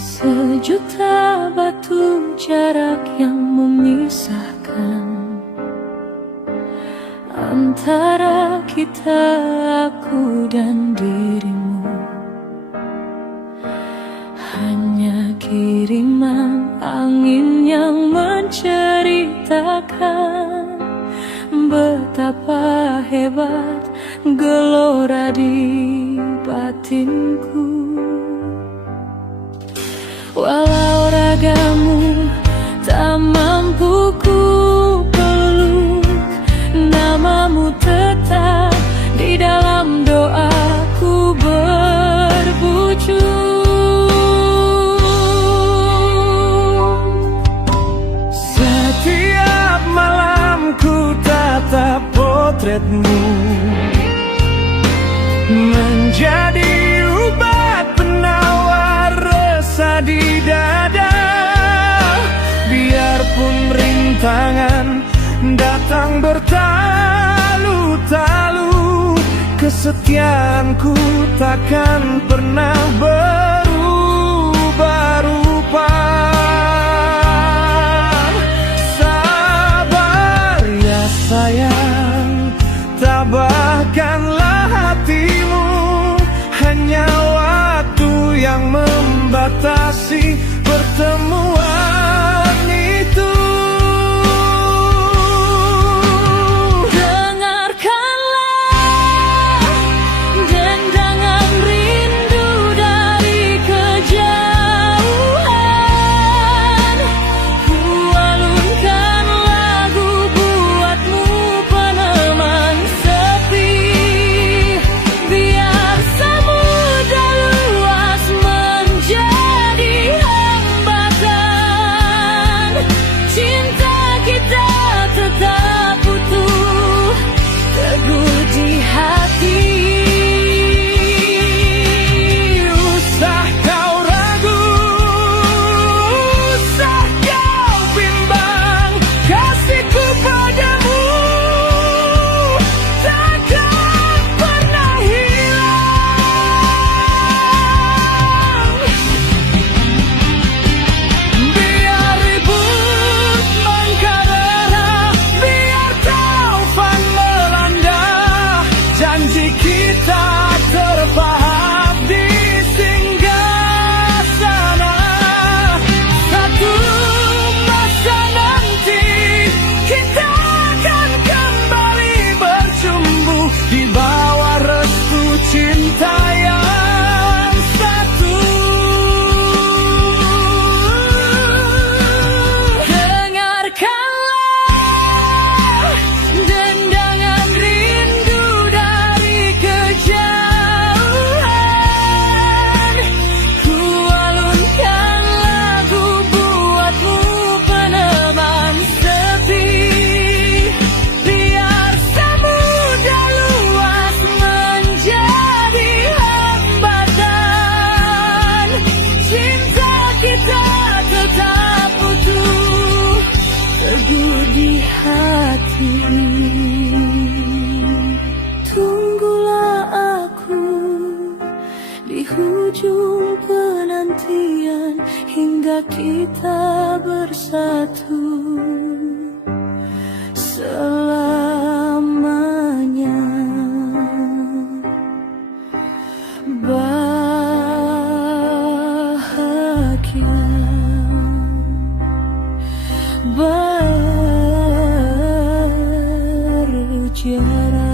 Sejuta batu jarak yang memisahkan antara kita, aku dan dirimu. Hanya kiriman angin yang menceritakan betapa hebat gelora di batinku. Walau ragamu tak mampu ku peluk, namamu tetap di dalam doaku berbujuk. Setiap malam ku tatap potretmu, menjadi obat penawar rasa di dada. Biarpun rintangan datang bertalu-talu, kesetiaanku takkan pernah berubah rupa. Sabar ya sayang, tabahkanlah hatimu. Hanya waktu yang membatasi pertemuan itu. Dengarkanlah dendangan rindu dari kejauhan. Ku alunkan lagu buatmu peneman sepi. Biar samudra luas menjadi hambatan, cinta kita tetap utuh, teguh di hati. Usah kau ragu, usah kau bimbang, kasihku padamu takkan pernah hilang. Biar ribut mengkadara, biar taufan melanda, janji kita terpahat di singgasana. Satu masa nanti kita akan kembali bercumbu di bawah restu cinta yang satu. Dengarkanlah dendangan rindu dari kejauhan. Ku alunkan lagu buatmu peneman sepi. Biar samudra luas menjadi hambatan, cinta kita tetap utuh, teguh di hati. Tunggulah aku di hujung penantian hingga kita bersatu selamanya. Bahagia berjarak.